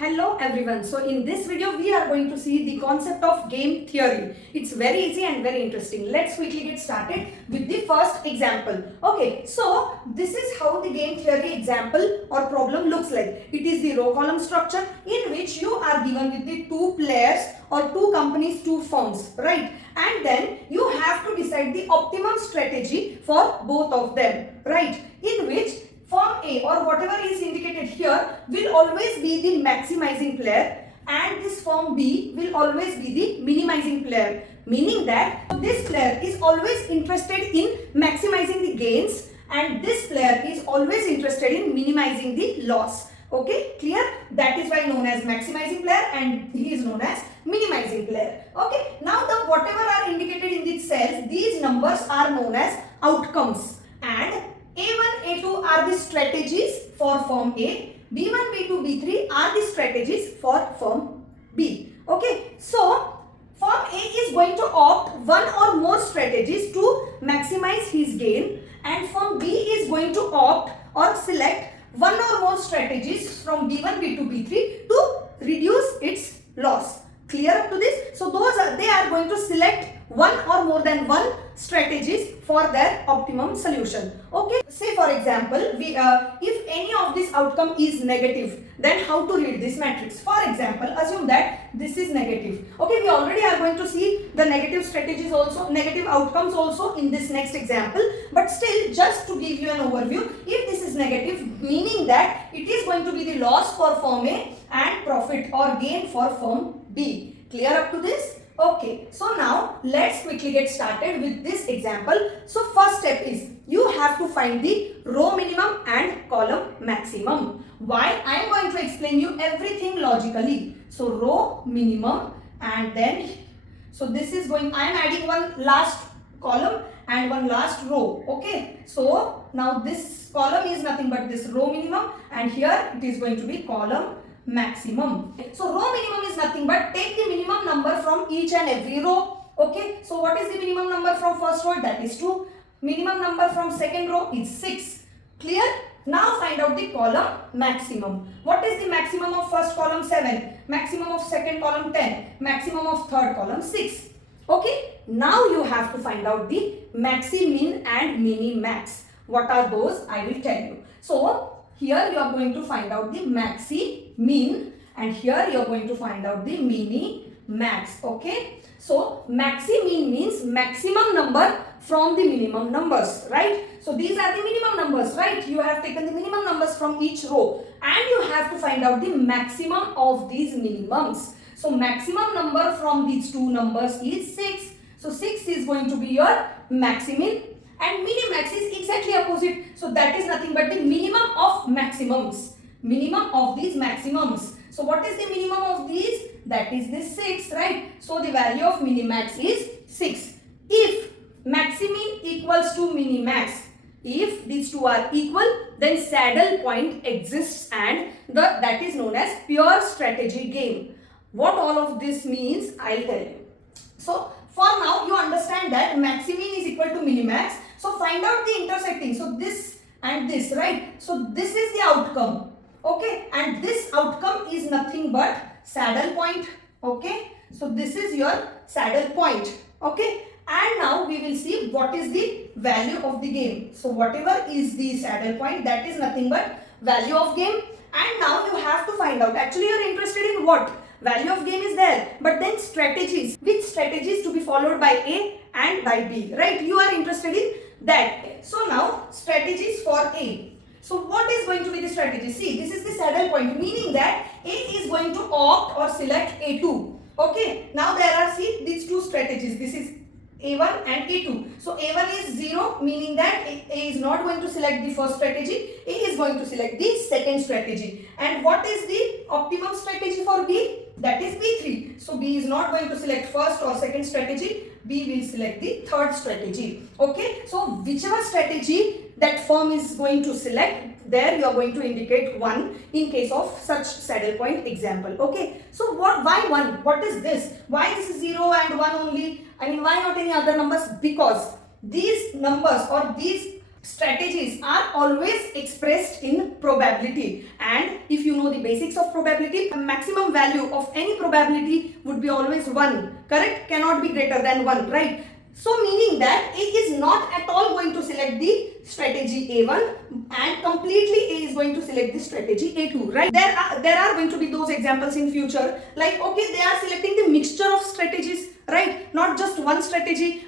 Hello everyone. So in this video we are going to see the concept of game theory. It's very easy and very interesting. Let's quickly get started with the first example. Okay, so this is how the game theory example or problem looks like. It is the row column structure in which you are given with the two players or two companies, two firms, right? And then you have to decide the optimum strategy for both of them, right? In which Firm A or whatever is indicated here will always be the maximizing player and this firm B will always be the minimizing player. Meaning that this player is always interested in maximizing the gains and this player is always interested in minimizing the loss. Okay, clear? That is why known as maximizing player and he is known as minimizing player. Okay, now the whatever are indicated in these cells, these numbers are known as outcomes and A1, A2 are the strategies for firm A. B1, B2, B3 are the strategies for firm B. Okay, so firm A is going to opt one or more strategies to maximize his gain and firm B is going to opt or select one or more strategies from B1, B2, B3 to reduce its loss. Clear up to this? So they are going to select one or more than one strategies for their optimum solution. Okay, say for example, if any of this outcome is negative, then how to read this matrix? For example, assume that this is negative. Okay, we already are going to see the negative strategies also, negative outcomes also in this next example. But still, just to give you an overview, if this is negative, meaning that it is going to be the loss for firm A and profit or gain for firm B. Clear up to this? Okay, so now let's quickly get started with this example. So first step is you have to find the row minimum and column maximum. Why? I am going to explain you everything logically. So row minimum and then, so this is going, I am adding one last column and one last row. Okay, so now this column is nothing but this row minimum and here it is going to be column maximum. So row minimum is nothing but take the minimum number from each and every row. Okay, so what is the minimum number from first row? That is 2. Minimum number from second row is 6. Clear? Now find out the column maximum. What is the maximum of first column? 7. Maximum of second column 10. Maximum of third column 6. Okay, now you have to find out the maxi min and mini max. What are those? I will tell you. So here you are going to find out the maxi min and here you are going to find out the mini max. Okay, so maxi min means maximum number from the minimum numbers, right? So these are the minimum numbers, right? You have taken the minimum numbers from each row and you have to find out the maximum of these minimums. So maximum number from these two numbers is 6. So 6 is going to be your maximin and minimax is exactly opposite. So that is nothing but the minimum of maximums. Minimum of these maximums. So what is the minimum of these? That is this 6, right? So the value of minimax is 6. If maximin equals to minimax, if these two are equal, then saddle point exists and that is known as pure strategy game. What all of this means, I'll tell you. So for now you understand that maximin is equal to minimax. So find out the intersecting. So this and this, right? So this is the outcome. Okay, and this outcome is nothing but saddle point. Okay, so this is your saddle point. Okay, and now we will see what is the value of the game. So whatever is the saddle point, that is nothing but value of game. And now you have to find out, actually you are interested in what? Value of game is there, but then strategies. Which strategies to be followed by A and by B, right? You are interested in that. So now strategies for A. So what is going to be the strategy? See, this is the saddle point, meaning that A is going to opt or select A2. Okay, now there are, see, these two strategies. This is A1 and A2. So A1 is 0, meaning that A is not going to select the first strategy. A is going to select the second strategy. And what is the optimum strategy for B? That is B3. So B is not going to select first or second strategy. B will select the third strategy. Okay, so whichever strategy that firm is going to select, there you are going to indicate 1 in case of such saddle point example. Okay, so why 1? What is this? Why this is 0 and 1 only? I mean, why not any other numbers? Because these numbers or these Strategies are always expressed in probability, and if you know the basics of probability, the maximum value of any probability would be always 1, correct? Cannot be greater than 1, right? So meaning that A is not at all going to select the strategy A1 and completely A is going to select the strategy A2, right? There are going to be those examples in future, like okay, they are selecting the mixture of strategies, right? Not just one strategy.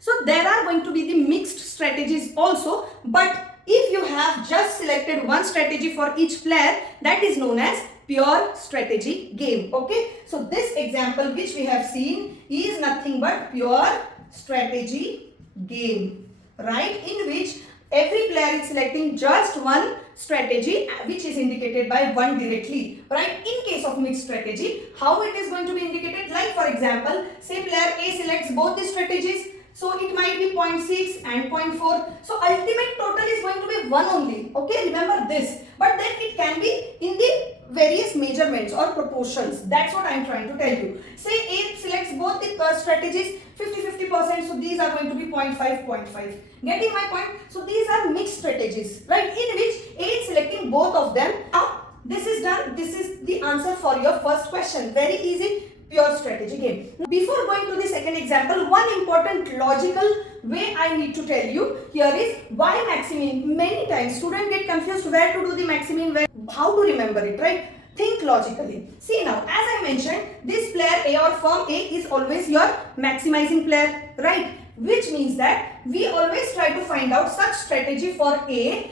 So there are going to be the mixed strategies also, but if you have just selected one strategy for each player, that is known as pure strategy game. Okay, so this example which we have seen is nothing but pure strategy game, right, in which every player is selecting just one strategy which is indicated by 1 directly, right? In case of mixed strategy, how it is going to be indicated, like for example, say player A selects both the strategies, so it might be 0.6 and 0.4. So ultimate total is going to be 1 only. Okay, remember this. But then it can be in the various measurements or proportions. That's what I'm trying to tell you. Say A selects both the strategies 50-50%. So these are going to be 0.5, 0.5. Getting my point? So these are mixed strategies, right? In which A is selecting both of them. Now this is done. This is the answer for your first question. Very easy. Pure strategy game. Before going to the second example, one important logical way I need to tell you here is why maximin. Many times students get confused where to do the maximin, where, how to remember it, right? Think logically. See now, as I mentioned, this player A or firm A is always your maximizing player, right? Which means that we always try to find out such strategy for A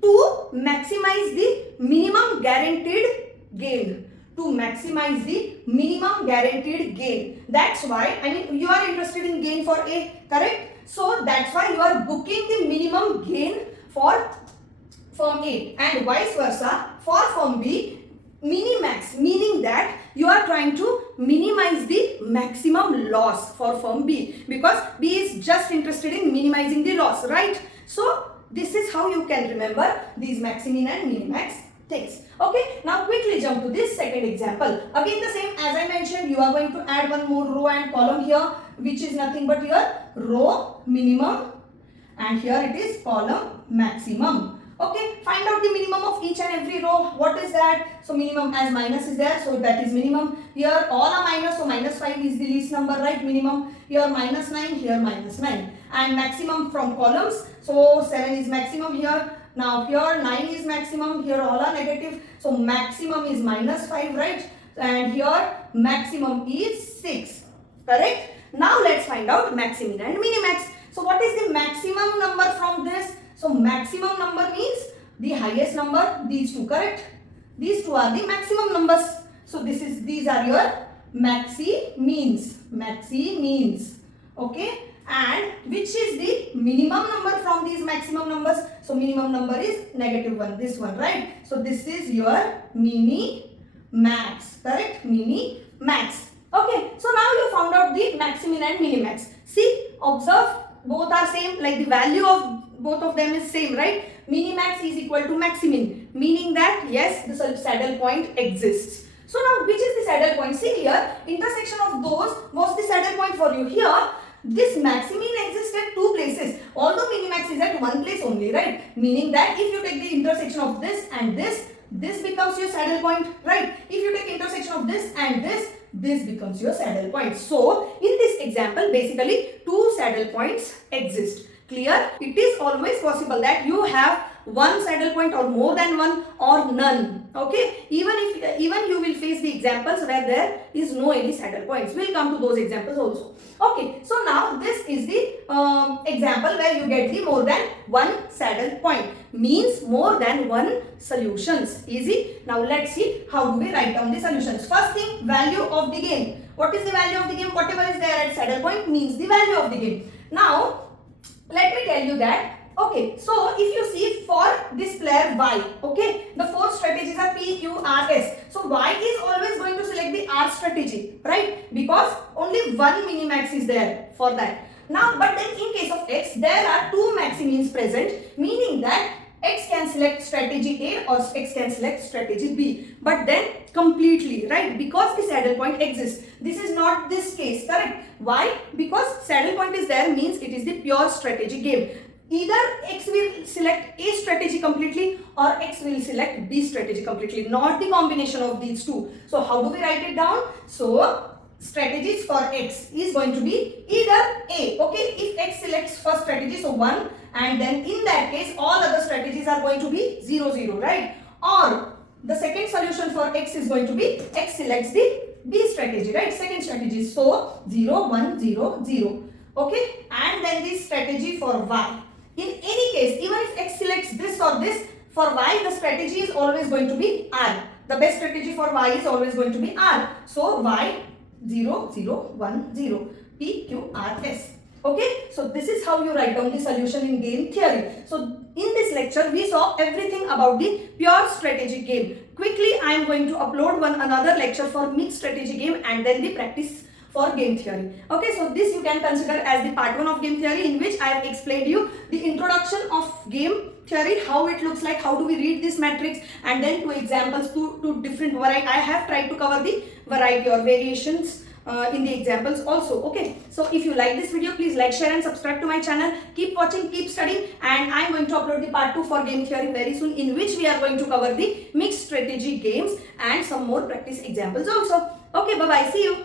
to maximize the minimum guaranteed gain. To maximize the minimum guaranteed gain. That's why, I mean, you are interested in gain for A, correct? So that's why you are booking the minimum gain for firm A, and vice versa for firm B, minimax, meaning that you are trying to minimize the maximum loss for firm B, because B is just interested in minimizing the loss, right? So this is how you can remember these maximin and minimax things. Okay, now quickly jump to this second example. Again the same, as I mentioned, you are going to add one more row and column here, which is nothing but your row minimum, and here it is column maximum. Okay, find out the minimum of each and every row. What is that? So minimum, as minus is there, so that is minimum. Here all are minus, so minus 5 is the least number, right? Minimum. Here minus 9, here minus 9. And maximum from columns, so 7 is maximum here. Now here 9 is maximum, here all are negative, so maximum is minus 5, right? And here maximum is 6, correct? Now let's find out maximin and minimax. So what is the maximum number from this? So maximum number means the highest number, these two, correct? These two are the maximum numbers. So these are your maximins, okay? And which is the minimum number from these maximum numbers? So minimum number is -1, this one, right? So this is your mini-max, correct? Mini-max. Okay, so now you found out the maximin and minimax. See, observe, both are same, like the value of both of them is same, right? Minimax is equal to maximin, meaning that yes, the saddle point exists. So now which is the saddle point? See here, intersection of those was the saddle point for you. Here, this maximin exists at two places, although minimax is at one place only, right? Meaning that if you take the intersection of this and this becomes your saddle point, right? If you take intersection of this and this becomes your saddle point. So in this example, basically two saddle points exist. Clear? It is always possible that you have one saddle point or more than one or none. Okay, even you will face the examples where there is no any saddle points. We'll come to those examples also. Okay, so now this is the example where you get the more than one saddle point, means more than one solutions. Easy. Now let's see how do we write down the solutions. First thing, value of the game. What is the value of the game? Whatever is there at saddle point means the value of the game. Now let me tell you that. Okay, so if you see for this player Y, okay, the four strategies are P, Q, R, S. So Y is always going to select the R strategy, right? Because only one minimax is there for that. Now, but then in case of X, there are two maximins present, meaning that X can select strategy A or X can select strategy B. But then completely, right? Because the saddle point exists. This is not this case, correct? Why? Because saddle point is there means it is the pure strategy game. either X will select A strategy completely or X will select B strategy completely, not the combination of these two. So how do we write it down? So strategies for X is going to be either A. Okay, if X selects first strategy, so 1, and then in that case all other strategies are going to be 0, 0, right? Or the second solution for X is going to be X selects the B strategy, right? Second strategy, so 0, 1, 0, 0. Okay, and then this strategy for Y. In any case, even if X selects this or this, for Y the strategy is always going to be R. The best strategy for Y is always going to be R. So Y 0, 0, 1, 0. P, Q, R, S. Okay, so this is how you write down the solution in game theory. So in this lecture we saw everything about the pure strategy game. Quickly I am going to upload another lecture for mixed strategy game and then the practice for game theory. Okay, so this you can consider as the part 1 of game theory, in which I have explained you the introduction of game theory, how it looks like, how do we read this matrix, and then 2 examples, two different variety. I have tried to cover the variety or variations in the examples also. Okay, so if you like this video, please like, share and subscribe to my channel. Keep watching, keep studying, and I am going to upload the part 2 for game theory very soon, in which we are going to cover the mixed strategy games and some more practice examples also. Okay, bye bye, see you.